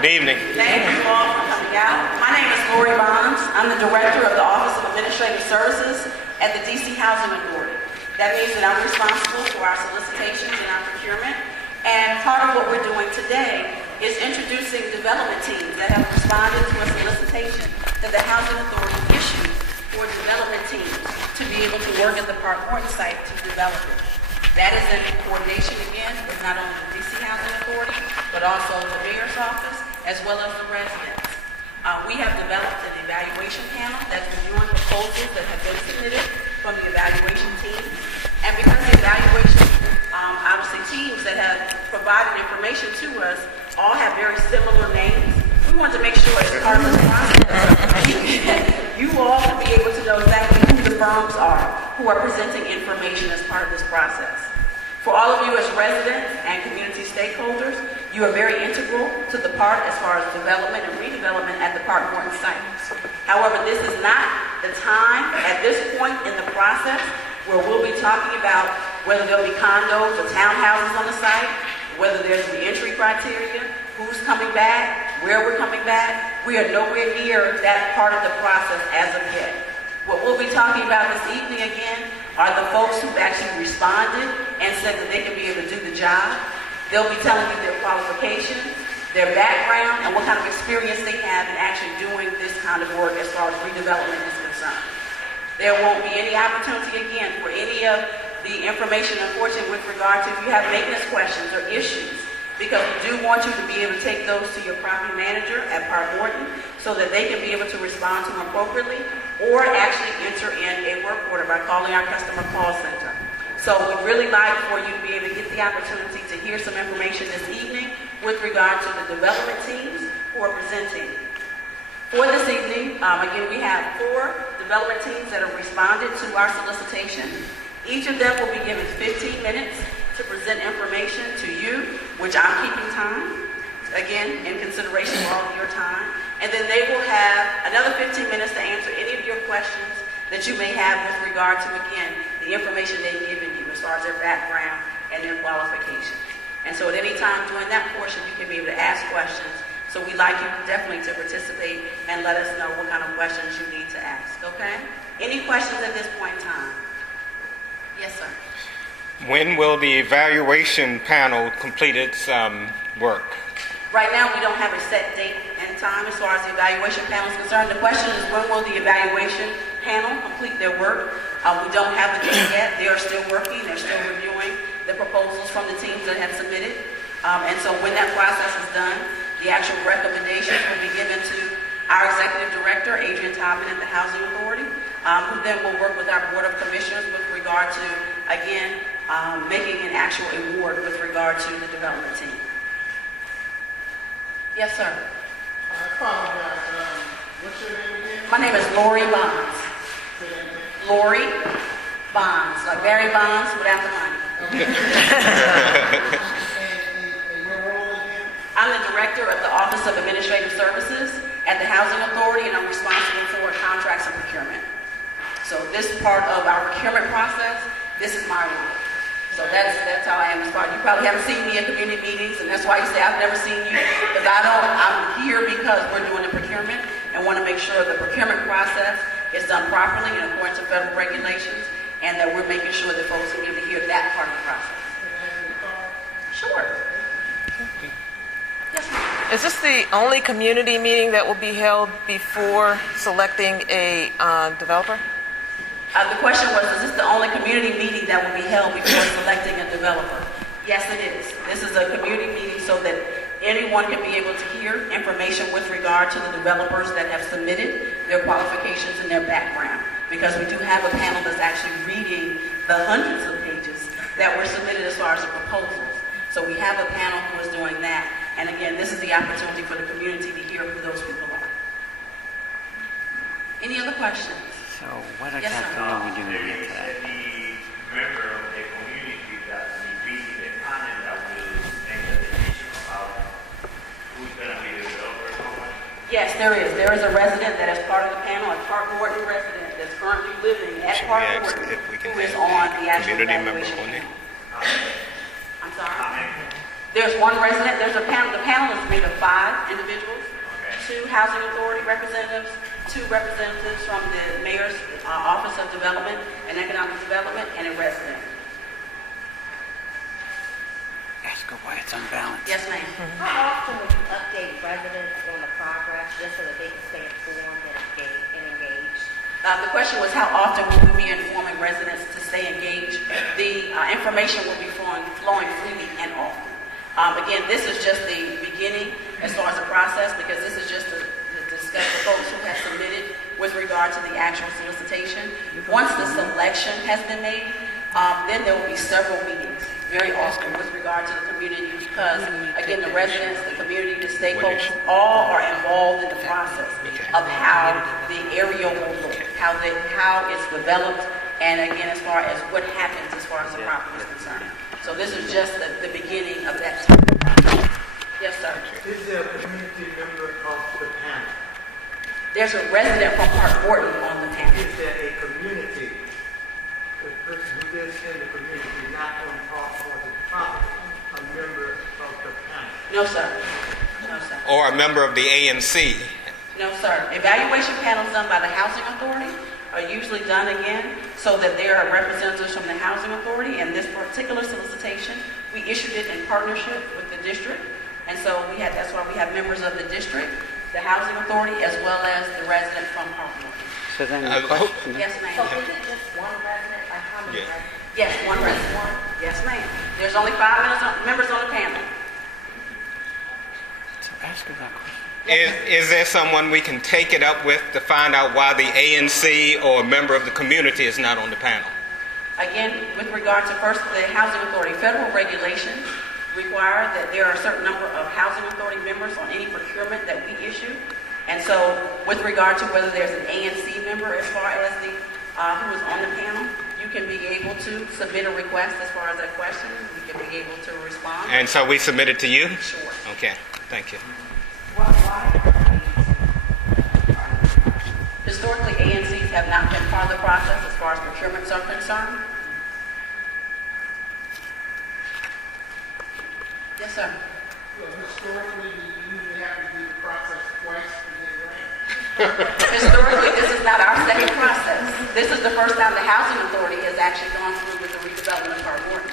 Good evening. Thank you all for coming out. My name is Lori Bonds. I'm the Director of the Office of Administrative Services at the DC Housing Authority. That means that I'm responsible for our solicitations and our procurement. And part of what we're doing today is introducing development teams that have responded to a solicitation that the Housing Authority issued for development teams to be able to work at the Park Morton site to develop it. That is in coordination again with not only the DC Housing Authority, but also the Mayor's Office, as well as the residents. We have developed an evaluation panel that's reviewing proposals that have been submitted from the evaluation team. And because the evaluation, obviously teams that have provided information to us all have very similar names, we want to make sure as part of this process, you all can be able to know exactly who the firms are who are presenting information as part of this process. For all of you as residents and community stakeholders, you are very integral to the part as far as development and redevelopment at the Park Morton site. However, this is not the time at this point in the process where we'll be talking about whether there'll be condos or townhouses on the site, whether there's the entry criteria, who's coming back, where we're coming back. We are nowhere near that part of the process as of yet. What we'll be talking about this evening again are the folks who've actually responded and said that they can be able to do the job. They'll be telling you their qualifications, their background, and what kind of experience they have in actually doing this kind of work as far as redevelopment is concerned. There won't be any opportunity again for any of the information, unfortunately, with regard to if you have maintenance questions or issues, because we do want you to be able to take those to your property manager at Park Morton so that they can be able to respond to them appropriately, or actually enter in a work order by calling our customer call center. So we'd really like for you to be able to get the opportunity to hear some information this evening with regard to the development teams who are presenting. For this evening, again, we have 4 development teams that have responded to our solicitation. Each of them will be given 15 minutes to present information to you, which I'm keeping time, again, in consideration for all of your time. And then they will have another 15 minutes to answer any of your questions that you may have with regard to, again, the information they've given you as far as their background and their qualifications. And so at any time during that portion, you can be able to ask questions. So we'd like you definitely to participate and let us know what kind of questions you need to ask, okay? Any questions at this point in time? Yes, sir. When will the evaluation panel complete its work? Right now, we don't have a set date and time as far as the evaluation panel is concerned. The question is, when will the evaluation panel complete their work? We don't have the date yet. They are still working. They're still reviewing the proposals from the teams that have submitted. And so when that process is done, the actual recommendations will be given to our Executive Director, Adrian Tobin at the Housing Authority, who then will work with our Board of Commissioners with regard to, again, making an actual award with regard to the development team. Yes, sir. I apologize. What's your name again? My name is Lori Bonds. Lori Bonds, like Barry Bonds without the money. And your role again? I'm the Director of the Office of Administrative Services at the Housing Authority, and I'm responsible for contracts and procurement. So this part of our procurement process, this is my role. So that's how I am as far. You probably haven't seen me at community meetings, and that's why you say I've never seen you, because I'm here because we're doing the procurement and want to make sure the procurement process is done properly in accordance to federal regulations, and that we're making sure that folks can be able to hear that part of the process. Sure. Yes, ma'am. Is this the only community meeting that will be held before selecting a developer? The question was, is this the only community meeting that will be held before selecting a developer? Yes, it is. This is a community meeting so that anyone can be able to hear information with regard to the developers that have submitted their qualifications and their background. Because we do have a panel that's actually reading the hundreds of pages that were submitted as far as the proposals. So we have a panel who is doing that. And again, this is the opportunity for the community to hear who those people are. Any other questions? So what Yes, exactly sir. are we doing There here is today? any member of the community that will be the panel that will make a decision about who's going to be the developer company? Yes, there is. There is a resident that is part of the panel, a Park Morton resident that's currently living at Should we Park ask Morton, if we can who is have on a the actual community member evaluation on it? panel. I'm sorry? There's one resident, there's a panel, the panel is made of 5 individuals, Okay. 2 housing authority representatives, 2 representatives from the mayor's Office of Development and Economic Development, and a resident. Ask her why it's unbalanced. Yes, ma'am. How often would you update residents on the progress just so that they can stay informed and engaged? The question was how often will we be informing residents to stay engaged? The information will be flowing freely and often. Again, this is just the beginning as far as the process, because this is just to discuss the folks who have submitted with regard to the actual solicitation. Once the selection has been made, then there will be several meetings, very often, with regard to the community, because, again, the residents, the community, the stakeholders, all are involved in the process of how the area will look, how it's developed, and again, as far as what happens as far as the property is concerned. So this is just the beginning of that type of process. Yes, sir. Is there a community member of the panel? There's a resident from Park Morton on the panel. Is there a community, a person who lives in the community, not on Park Morton property, a member of the panel? No, sir. No, sir. Or a member of the ANC. No, sir. Evaluation panels done by the Housing Authority are usually done again so that there are representatives from the Housing Authority. And this particular solicitation, we issued it in partnership with the district. And so that's why we have members of the district, the Housing Authority, as well as the resident from Parkland. So then Uh, the question, Yes, So ma'am. is it just one resident? Like how many Yeah. residents? Yes, one resident. Yes, ma'am. There's only 5 members on the panel. so ask her that question. Is there someone we can take it up with to find out why the ANC or a member of the community is not on the panel? Again, with regard to first the Housing Authority, federal regulations require that there are a certain number of Housing Authority members on any procurement that we issue. And so with regard to whether there's an ANC member as far as the who is on the panel, you can be able to submit a request as far as that question. We can be able to respond. And so we submit it to you? Sure. Okay, thank you. Historically, ANCs have not been part of the process as far as procurements are concerned. Yes, sir. Well, historically, you usually have to do the process twice to get grant. Historically, this is not our second process. This is the first time the Housing Authority has actually gone through with the redevelopment of Park Morton.